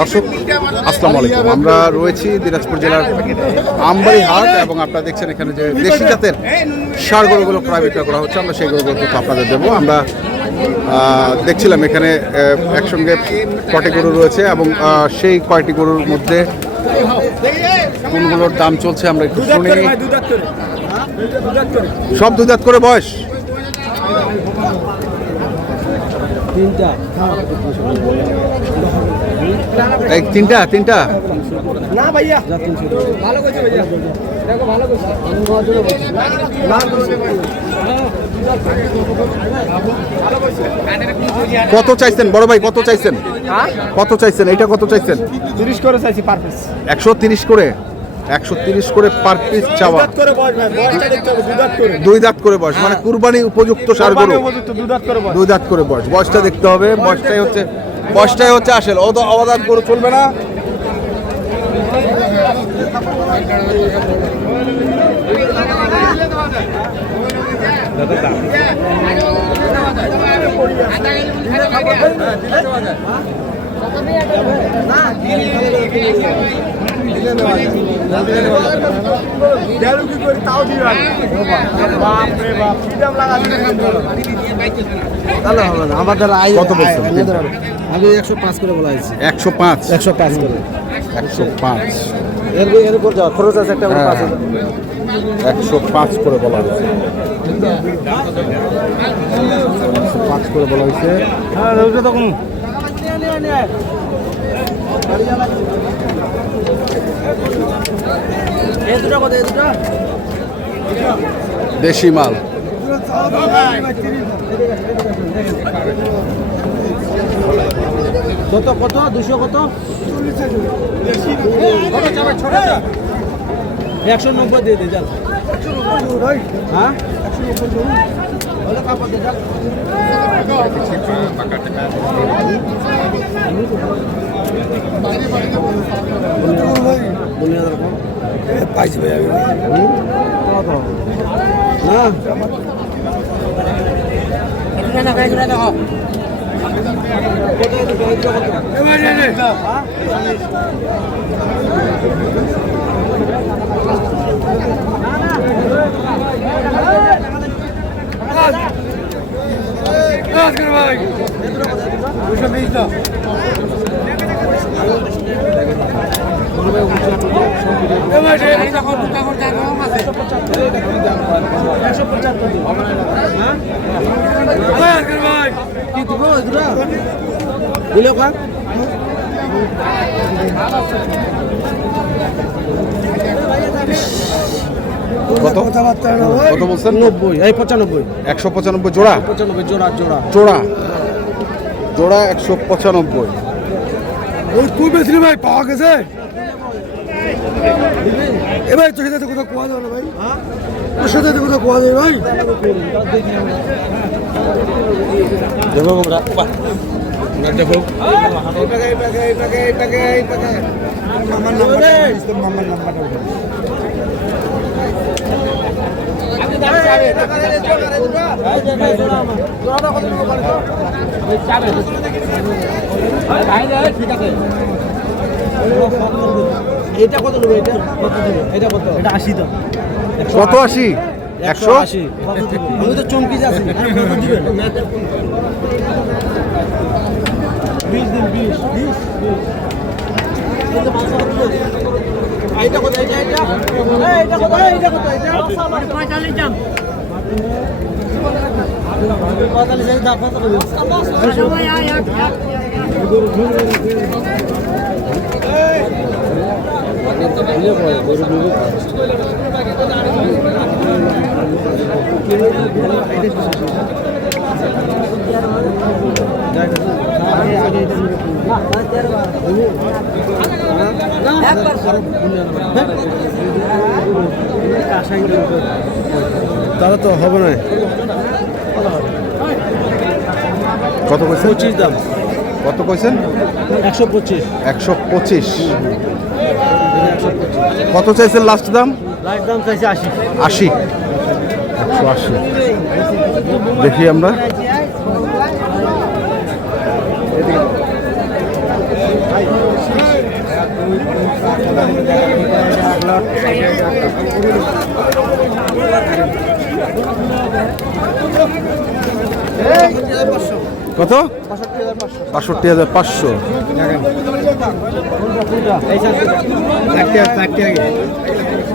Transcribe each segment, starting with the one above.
দর্শক আসসালামু আলাইকুম, আমরা রয়েছি দিনাজপুর জেলার আমবাড়ি হাট এবং আপনারা দেখছেন এখানে যে দেশি জাতের ষাঁড় গরুগুলো ক্রয় বিক্রয় করা হচ্ছে। আমরা সেই গরুগুলো তথ্য আপনাদের দেবো। আমরা দেখছিলাম এখানে একসঙ্গে কয়টি গরু রয়েছে এবং সেই কয়টি গরুর মধ্যে কোনগুলোর দাম চলছে আমরা একটু শুনি। সব দুই দাঁত করে বয়স, তিনটা না ভাইয়া ভালো করছে ভাইয়া, দেখো ভালো করছে। কত চাইছেন বড় ভাই, কত চাইছেন? কত চাইছেন? এটা কত চাইছেন? 30 করে চাইছি পার পিস। 130 করে, 130 করে পার পিস চাওয়া। দুই দাঁত করে বয়স, মানে কুরবানি উপযুক্ত ষাঁড় গরু। দুই দাঁত করে বয়স, বয়সটা দেখতে হবে। বয়সটাই হচ্ছে আসল, অদাঁত গরু চলবে না। কত বলছেন? আমি 105 করে বলা হয়েছে। 105 করে, 105 এর উপর যাওয়া খরচ আছে একটা 105 করে বলা হয়েছে। 105 করে বলা হয়েছে। হ্যাঁ ওটা তখন দেশি মাল। কত 200 কত 190 দিয়ে দে যান। হ্যাঁ 190 পাইছি ভাই আমি। কত বলছেন? 90 এই 95 195 জোড়া, 95 জোড়া জোড়া জোড়া জোড়া 195। ওই কই বেশি ভাই পাওয়া গেছে এ ভাই তোর সাথে কোথাও কোয়া যাবে না ভাই। হ্যাঁ তোর সাথে কোথাও কোয়া যাবে ভাই। দেখো আমরা দেখো মামার নাম্বারটা এটা কত নেবে? এটা কত? এটা 80 দাম। কত 80? 180। আমি তো চমকি যাচ্ছি। 20 দিন 20 এইটা কত? এইটা কত? এইটা কত? এটা 45 দাম। 45 দাম কত হবে? সময় আয় তাহলে তো হবে না। কত কইছেন? 25 দাম। কত কইছেন? 125। 125। কত চাইছেন লাস্ট দাম? লাস্ট দাম চাইছে 80। 80। 180 দেখি আমরা। কত? 62,500।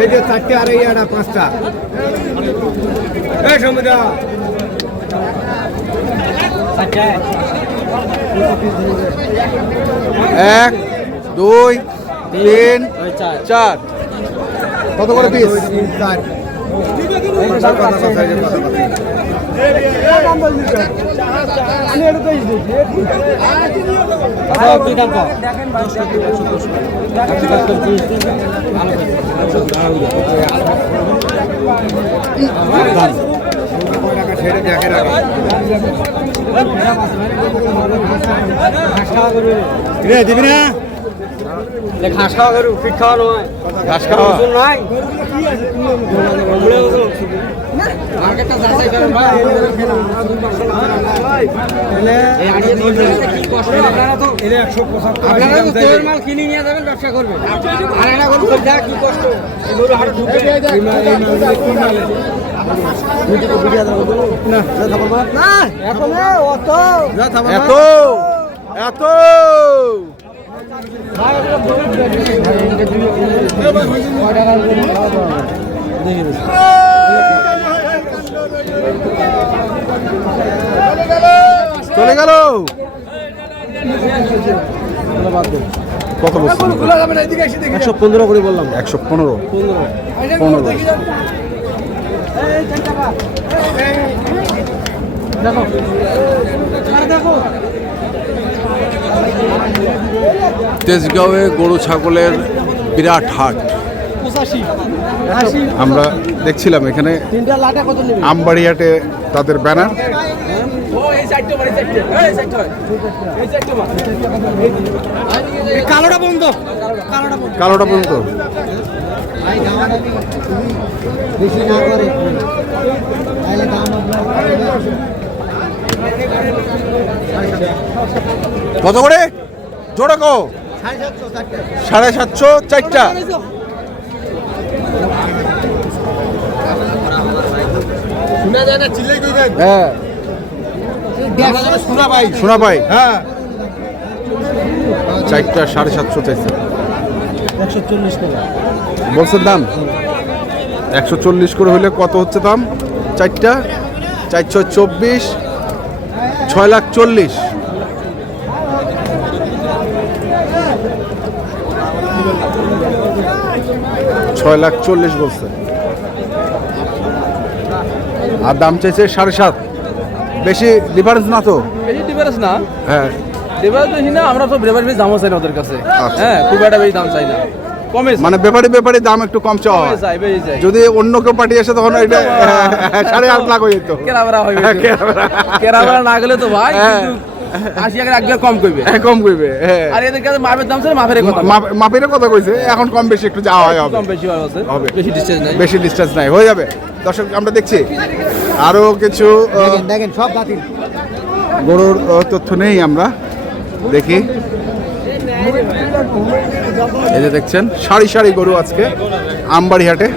এই যে 4টে আর এই আটা 5টা এই সমুদ্র 1 2 3 4 কত করে পিস? দিবি না ঘাস খাওয়া করু ফিট খাওয়া নয় ঘাস খাওয়া নয় মার্কেটটা যাচাই করেন ভাই এই আড়িয়ে কি কষ্ট আপনারা তো 175 আপনারা তো তোর মাল কিনে নিয়ে যাবেন ব্যবসা করবেন আর এটা গরু কইটা কি কষ্ট এই গরু হাট ঢুকে এই মাল কি মালে না না এখন অত এত এত চলে গেল। কত বলছেন? 115 করে বললাম 115 তেজগাঁওয়ে গরু ছাগলের বিরাট হাট। আমরা দেখছিলাম এখানে আমবাড়ি হাটে তাদের ব্যানার। কালোটা বন্ধ কালোটা পর্যন্ত বেশি না করে কত করে জোড়া কো? 750 4টা। শোনা যায় না চিল্লাই কই দেন হ্যাঁ শোনা ভাই হ্যাঁ 4টা 750 চাইছে 140 টাকা বলছেন দাম। 140 করে হইলে কত হচ্ছে দাম? 4টা 424 6,40,000। $6,40,000 বলছে আর দাম চাইছে 7.5। বেশি ডিফারেন্স না তো? বেশি ডিফারেন্স না, হ্যাঁ ডিফারেন্স বেশি না। আমরা তো ব্রেভার বেশি দামও চাই না ওদের কাছে। আচ্ছা। হ্যাঁ, খুব একটা বেশি দাম চাই না, কমে মানে ব্যাপারী দাম একটু কম চাওয়া হয়। চাই বেশি চাই। যদি অন্য কেউ পার্টি আসে তখন এটা 8.5 লাখ হয়ে যেত। কেরাবেরা হইবে, কেরাবেরা। কেরাবেরা না গেলে তো ভাই হ্যাঁ। কিন্তু 80 টাকা একবার কম কইবে। কম কইবে। আর এদের কাছে মাপের দাম ছিল মাপের কথা, মাপের কথা কইছে, এখন কম বেশি একটু যাওয়া হয় হবে। কম বেশি হয় আছে, হবে। বেশি ডিসটেন্স নাই। বেশি ডিসটেন্স নাই, হয়ে যাবে। দর্শক আমরা দেখছি আরো কিছু দেখেন সব বাতিল গরুর তথ্য নেই, আমরা দেখি। এই যে দেখছেন সারি সারি গরু আজকে আমবাড়ি হাটে।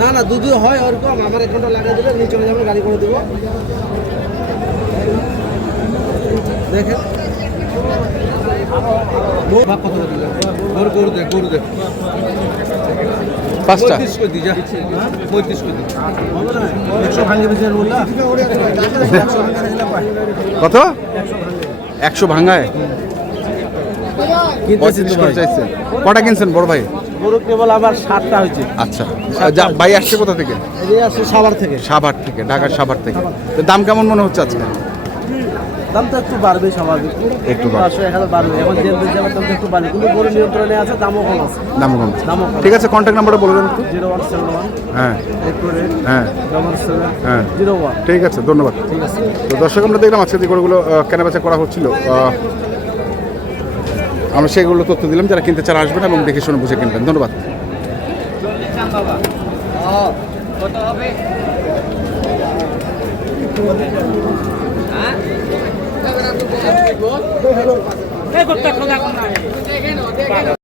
না না দুধ হয় ওরকম আমার 1 ঘন্টা লাগিয়ে দেবে, নিয়ে চলে যাবেন, গাড়ি করে দেবো। দেখেন ভাগ কত করে দিলেন? গরু দে 5টা 35 করে দি যা 35 করে দি 100 ভাঙে বেচেন বললা কত? 100 ভাঙায় 35 করে চাইছে। কটা কিনছেন বড় ভাই? গরু কেবল আবার 7টা হয়েছে। আচ্ছা ভাই আসছে কোথা থেকে? এই আসছে সাভার থেকে। সাভার থেকে, ঢাকার সাভার থেকে। তো দাম কেমন মনে হচ্ছে আজকে? দাম তো একটু বাড়বে স্বাভাবিক, একটু বাড়বে। 500-1000 বাড়বে। এখন যে যাবে দাম একটু বাড়বে, কিন্তু গরু নিয়ন্ত্রণে আছে, দামও কম আছে। দাম কম। দামও কম। ঠিক আছে, কন্ট্যাক্ট নাম্বারটা বলে দেন একটু। 0171 হ্যাঁ 88 হ্যাঁ 77 হ্যাঁ 01। ঠিক আছে, ধন্যবাদ। ঠিক আছে। তো দর্শক আমরা দেখলাম আজকে যে গরুগুলো কেনাবেচা করা হচ্ছিল, আমরা সেগুলো তথ্য দিলাম। যারা কিনতে চান আসবেন এবং দেখে শুনে বুঝে কিনবেন। ধন্যবাদ। চান বাবা কত হবে হ্যাঁ